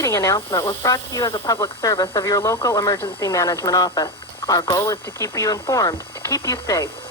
preceding announcement was brought to you as a public service of your local emergency management office. Our goal is to keep you informed, to keep you safe.